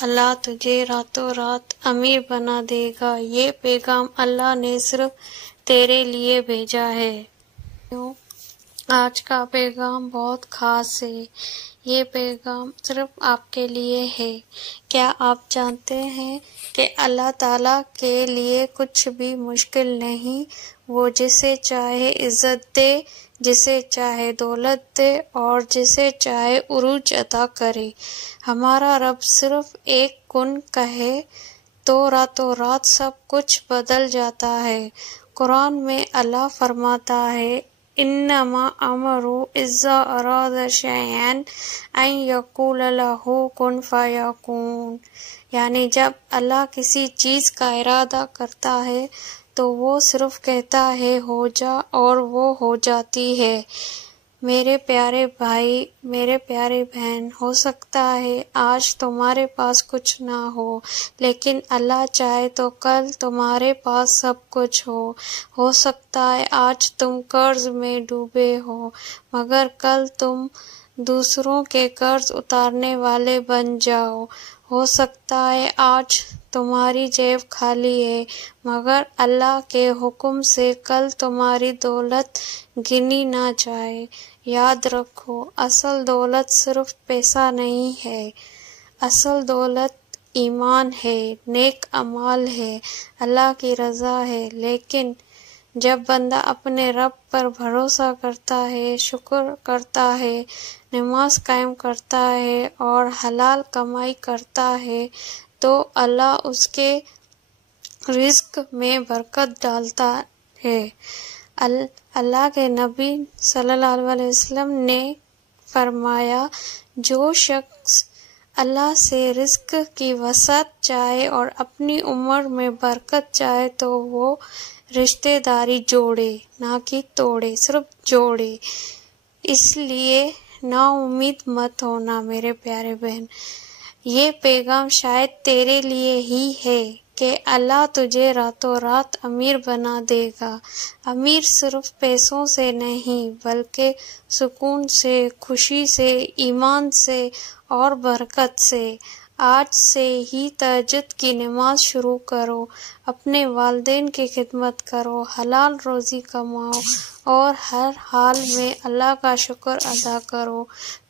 اللہ تجھے راتوں رات امیر بنا دے گا۔ یہ پیغام اللہ نے صرف تیرے لیے بھیجا ہے۔ آج کا پیغام بہت خاص ہے۔ یہ پیغام صرف آپ کے لیے ہے۔ کیا آپ جانتے ہیں کہ اللہ تعالیٰ کے لیے کچھ بھی مشکل نہیں؟ وہ جسے چاہے عزت دے، جسے چاہے دولت دے اور جسے چاہے عروج عطا کرے۔ ہمارا رب صرف ایک کن کہے تو راتوں رات سب کچھ بدل جاتا ہے۔ قرآن میں اللہ فرماتا ہے، انما امرہ اذا اراد شیئا ان یقول لہ کن فیکون، یعنی جب اللہ کسی چیز کا ارادہ کرتا ہے تو وہ صرف کہتا ہے ہو جا اور وہ ہو جاتی ہے۔ میرے پیارے بھائی، میرے پیارے بہن، ہو سکتا ہے آج تمہارے پاس کچھ نہ ہو، لیکن اللہ چاہے تو کل تمہارے پاس سب کچھ ہو سکتا ہے آج تم قرض میں ڈوبے ہو، مگر کل تم دوسروں کے قرض اتارنے والے بن جاؤ۔ ہو سکتا ہے آج تمہاری جیب خالی ہے، مگر اللہ کے حکم سے کل تمہاری دولت گنی نہ جائے۔ یاد رکھو، اصل دولت صرف پیسہ نہیں ہے، اصل دولت ایمان ہے، نیک اعمال ہے، اللہ کی رضا ہے۔ لیکن جب بندہ اپنے رب پر بھروسہ کرتا ہے، شکر کرتا ہے، نماز قائم کرتا ہے اور حلال کمائی کرتا ہے تو اللہ اس کے رزق میں برکت ڈالتا ہے۔ اللہ کے نبی صلی اللہ علیہ وسلم نے فرمایا، جو شخص اللہ سے رزق کی وسعت چاہے اور اپنی عمر میں برکت چاہے تو وہ رشتہ داری جوڑے، نہ کہ توڑے، صرف جوڑے۔ اس لیے نا امید مت ہونا میرے پیارے بہن۔ یہ پیغام شاید تیرے لیے ہی ہے کہ اللہ تجھے راتوں رات امیر بنا دے گا۔ امیر صرف پیسوں سے نہیں بلکہ سکون سے، خوشی سے، ایمان سے اور برکت سے۔ آج سے ہی تہجد کی نماز شروع کرو، اپنے والدین کی خدمت کرو، حلال روزی کماؤ اور ہر حال میں اللہ کا شکر ادا کرو۔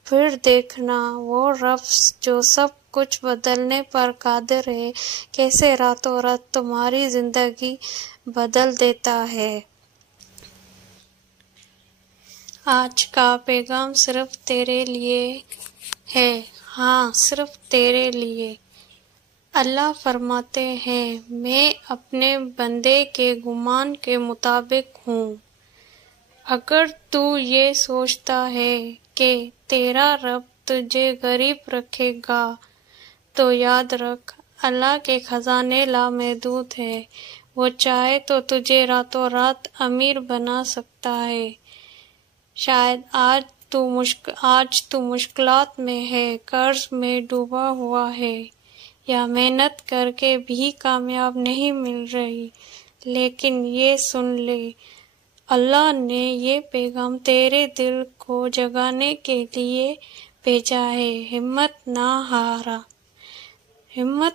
پھر دیکھنا وہ رب جو سب کچھ بدلنے پر قادر ہے کیسے راتوں رات تمہاری زندگی بدل دیتا ہے۔ آج کا پیغام صرف تیرے لیے ہے، ہاں صرف تیرے لیے۔ اللہ فرماتے ہیں، میں اپنے بندے کے گمان کے مطابق ہوں۔ اگر تو یہ سوچتا ہے کہ تیرا رب تجھے غریب رکھے گا تو یاد رکھ، اللہ کے خزانے لامحدود ہیں۔ وہ چاہے تو تجھے راتوں رات امیر بنا سکتا ہے۔ شاید آج تو مشکلات میں ہے، قرض میں ڈوبا ہوا ہے یا محنت کر کے بھی کامیاب نہیں مل رہی، لیکن یہ سن لے، اللہ نے یہ پیغام تیرے دل کو جگانے کے لیے بھیجا ہے۔ ہمت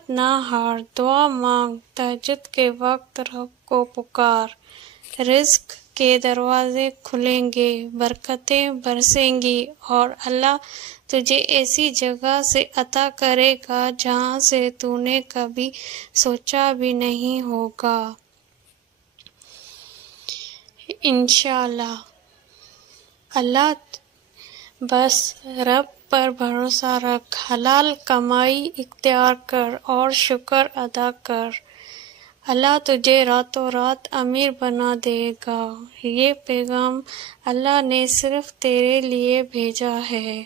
نہ ہار، دعا مانگ، تہجد کے وقت رب کو پکار، رزق کے دروازے کھلیں گے، برکتیں برسیں گی اور اللہ تجھے ایسی جگہ سے عطا کرے گا جہاں سے تو نے کبھی سوچا بھی نہیں ہوگا۔ انشاءاللہ۔ اللہ بس رب پر بھروسہ رکھ، حلال کمائی اختیار کر اور شکر ادا کر، اللہ تجھے راتوں رات امیر بنا دے گا۔ یہ پیغام اللہ نے صرف تیرے لیے بھیجا ہے۔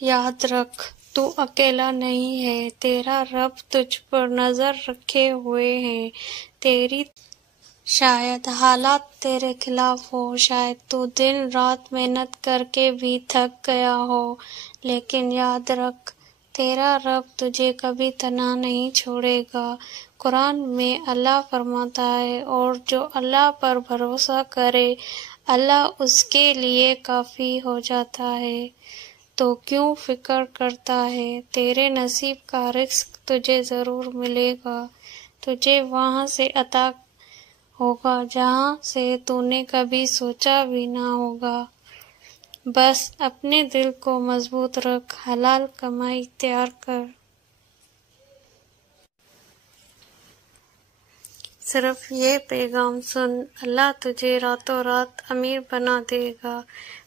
یاد رکھ، تو اکیلا نہیں ہے، تیرا رب تجھ پر نظر رکھے ہوئے ہے۔ شاید حالات تیرے خلاف ہو، شاید تو دن رات محنت کر کے بھی تھک گیا ہو، لیکن یاد رکھ، تیرا رب تجھے کبھی تنہا نہیں چھوڑے گا۔ قرآن میں اللہ فرماتا ہے، اور جو اللہ پر بھروسہ کرے اللہ اس کے لیے کافی ہو جاتا ہے۔ تو کیوں فکر کرتا ہے؟ تیرے نصیب کا رزق تجھے ضرور ملے گا، تجھے وہاں سے عطا ہوگا جہاں سے تو نے کبھی سوچا بھی نہ ہوگا۔ بس اپنے دل کو مضبوط رکھ، حلال کمائی اختیار کر۔ صرف یہ پیغام سن، اللہ تجھے راتوں رات امیر بنا دے گا۔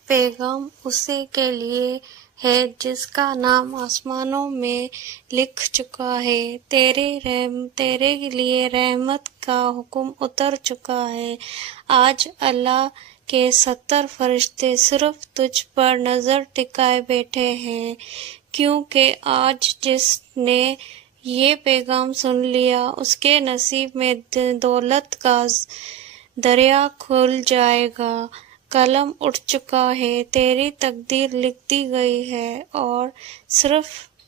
پیغام اسے کے لیے ہے جس کا نام آسمانوں میں لکھ چکا ہے۔ تیرے لیے رحمت کا حکم اتر چکا ہے۔ آج اللہ کے 70 فرشتے صرف تجھ پر نظر ٹکائے بیٹھے ہیں، کیونکہ آج جس نے یہ پیغام سن لیا اس کے نصیب میں دولت کا دریا کھل جائے گا۔ قلم اٹھ چکا ہے، تیری تقدیر لکھ دی گئی ہے، اور صرف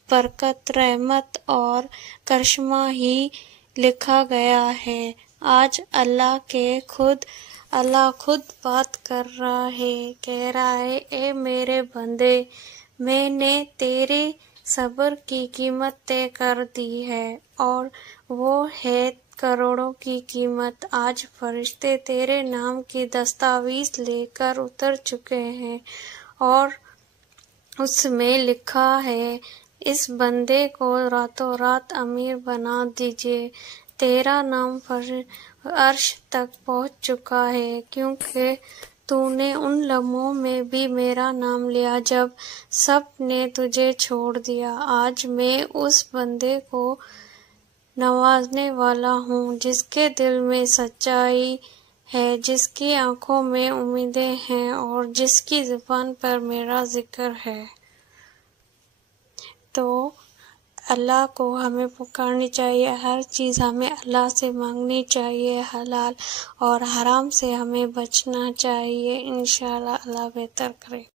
برکت، رحمت اور کرشمہ ہی لکھا گیا ہے۔ آج اللہ خود بات کر رہا ہے، کہہ رہا ہے، اے میرے بندے، میں نے تیرے صبر کی قیمت طے کر دی ہے، اور وہ ہے کروڑوں کی قیمت۔ آج فرشتے تیرے نام کی دستاویز لے کر اتر چکے ہیں، اور اس میں لکھا ہے، اس بندے کو راتوں رات امیر بنا دیجئے۔ تیرا نام عرش تک پہنچ چکا ہے، کیونکہ تو نے ان لمحوں میں بھی میرا نام لیا جب سب نے تجھے چھوڑ دیا۔ آج میں اس بندے کو نوازنے والا ہوں جس کے دل میں سچائی ہے، جس کی آنکھوں میں امیدیں ہیں، اور جس کی زبان پر میرا ذکر ہے۔ تو اللہ کو ہمیں پکارنی چاہیے، ہر چیز ہمیں اللہ سے مانگنی چاہیے، حلال اور حرام سے ہمیں بچنا چاہیے۔ انشاءاللہ اللہ بہتر کرے۔